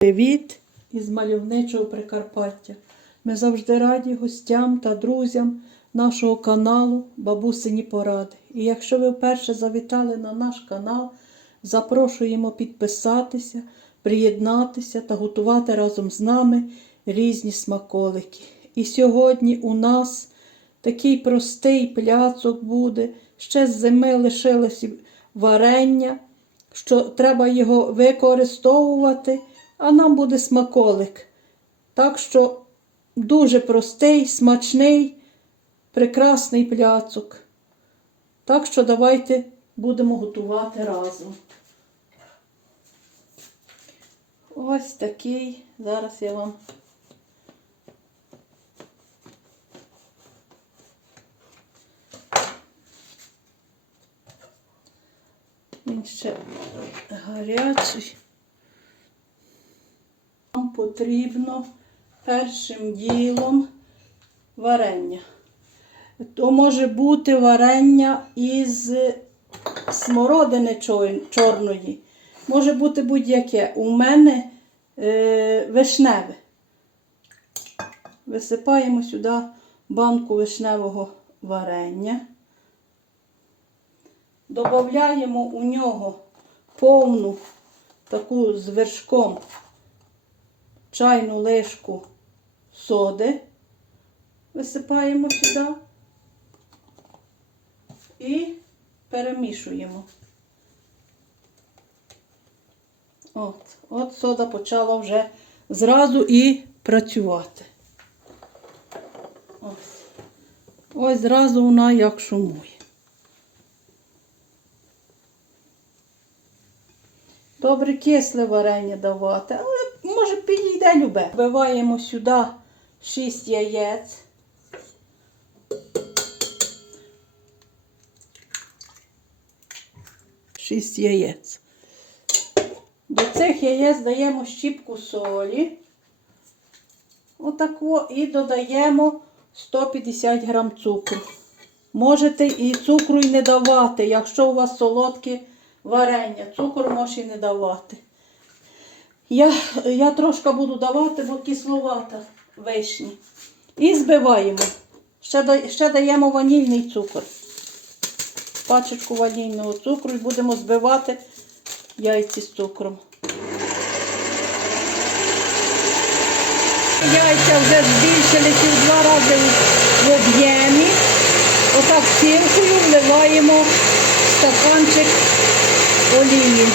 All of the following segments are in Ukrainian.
Привіт із мальовничого Прикарпаття. Ми завжди раді гостям та друзям нашого каналу Бабусині Поради. І якщо ви вперше завітали на наш канал, запрошуємо підписатися, приєднатися та готувати разом з нами різні смаколики. І сьогодні у нас такий простий пляцок буде. Ще з зими лишилось варення, що треба його використовувати, а нам буде смаколик. Так що дуже простий, смачний, прекрасний пляцок. Так що давайте будемо готувати разом. Ось такий. Зараз я вам Він ще гарячий. Потрібно першим ділом варення. То може бути варення із смородини чорної. Може бути будь-яке. У мене е, вишневе. Висипаємо сюди банку вишневого варення. Додаємо у нього повну таку з вершком чайну лишку соди. Висипаємо сюди і перемішуємо. От, от сода почала вже зразу і працювати. Ось. Ось зразу вона як шумує. Добре кисле варення давати, але підійде любе. Вбиваємо сюди 6 яєць. Шість яєць. До цих яєць даємо щіпку солі. Отако і додаємо 150 грам цукру. Можете і цукру й не давати, якщо у вас солодке варення. Цукор можеш і не давати. Я, я трошки буду давати, бо кисловата вишні. І збиваємо. Ще, ще даємо ванільний цукор. Пачечку ванільного цукру і будемо збивати яйці з цукром. Яйця вже збільшилися в два рази в об'ємі. Отак цілкою вливаємо в стаканчик олії.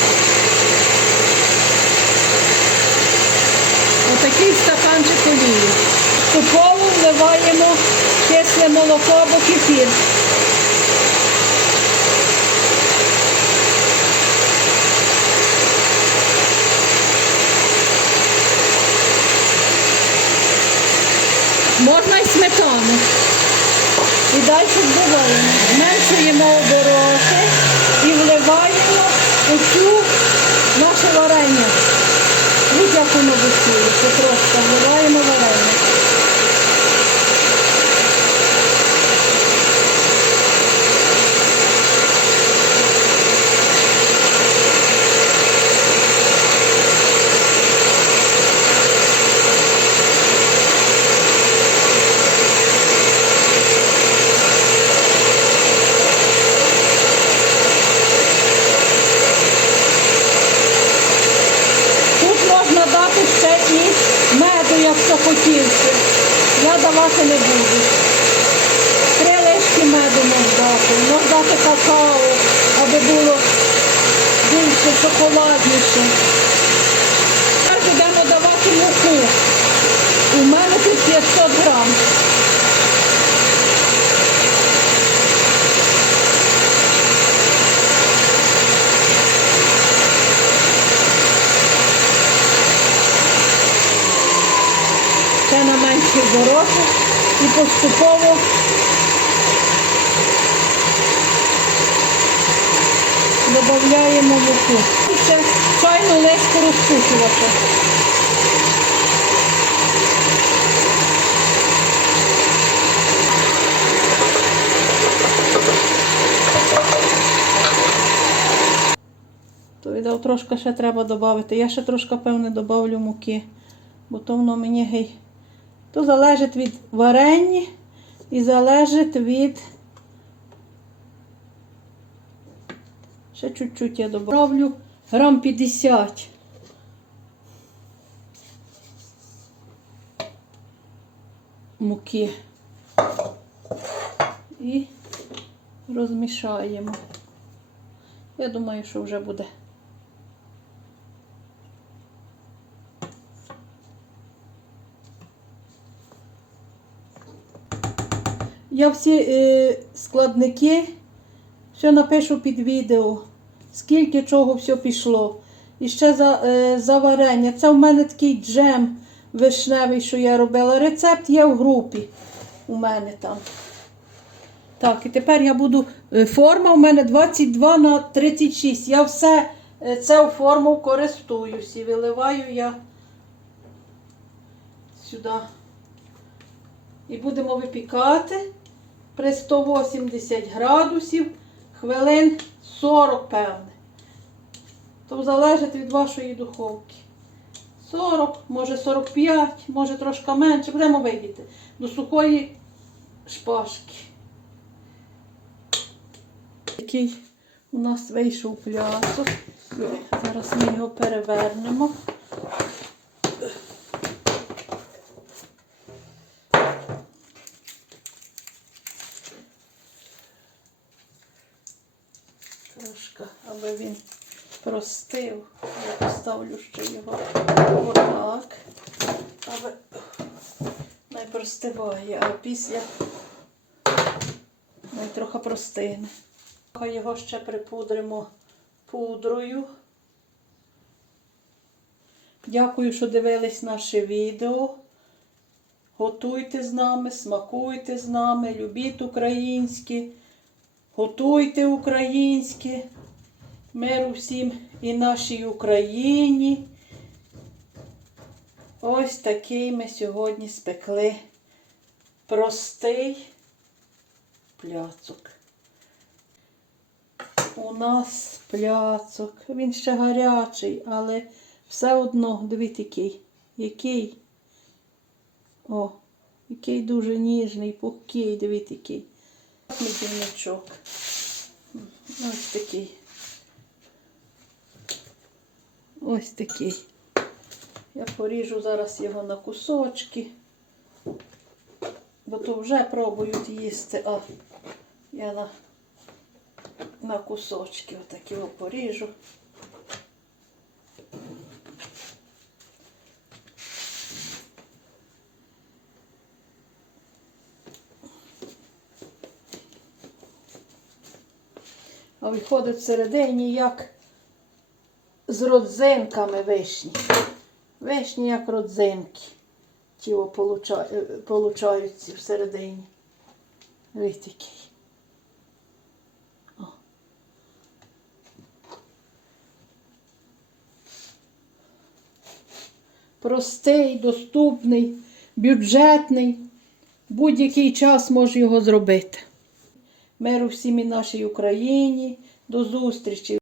Отакий стаканчик олії. Поступово вливаємо кисле молоко або кефір. Можна й сметану. І далі збиваємо. Зменшуємо обороти і вливаємо у цю наше варення. Ось дякуємо висіє. Це просто вливаємо варення. Тут можна дати ще і меду, якщо хотівши. Я не буду. Три лишки меду можна дати. Можна дати какао, аби було більше шоколадніше. Зараз будемо давати муку. У мене тут 500 грам. Ще на менші і поступово додаємо муку. І ще чайну. То віддав трошки ще треба додати. Я ще трошки, певне, додавлю муки. Бо то воно мені гей. То залежить від варення і залежить від. Ще чуть-чуть я добавлю. Грам 50. Муки. І розмішаємо. Я думаю, що вже буде. Я всі е, складники все напишу під відео, скільки чого все пішло. І ще за, е, за. Це в мене такий джем вишневий, що я робила. Рецепт є в групі у мене там. Так, і тепер я буду. е, Форма у мене 22 на 36. Я все е, цю форму користуюсь і виливаю я сюди. І будемо випікати при 180 градусів хвилин 40, певне. То залежить від вашої духовки. 40, може 45, може трошки менше. Будемо видіти до сухої шпажки. Такий у нас вийшов плясок. Зараз ми його перевернемо. Аби він простив. Я поставлю ще його отак. Аби не простиває, а після най трохи простине. Його ще припудримо пудрою. Дякую, що дивились наше відео. Готуйте з нами, смакуйте з нами, любіть українське, готуйте українське. Миру всім і нашій Україні. Ось такий ми сьогодні спекли простий пляцок. У нас пляцок. Він ще гарячий, але все одно, дивіться, який. Який. О, який дуже ніжний, пухкий, дивіться, який. Медівничок. Ось такий. Ось такий. Я поріжу зараз його на кусочки, бо то вже пробують їсти, а я на, на кусочки отак його поріжу. А виходить всередині як з родзинками вишні. Вишні як родзинки. Ті е, получаються всередині. Ось такий. Простий, доступний, бюджетний. Будь-який час може його зробити. Миру всім і нашій Україні. До зустрічі!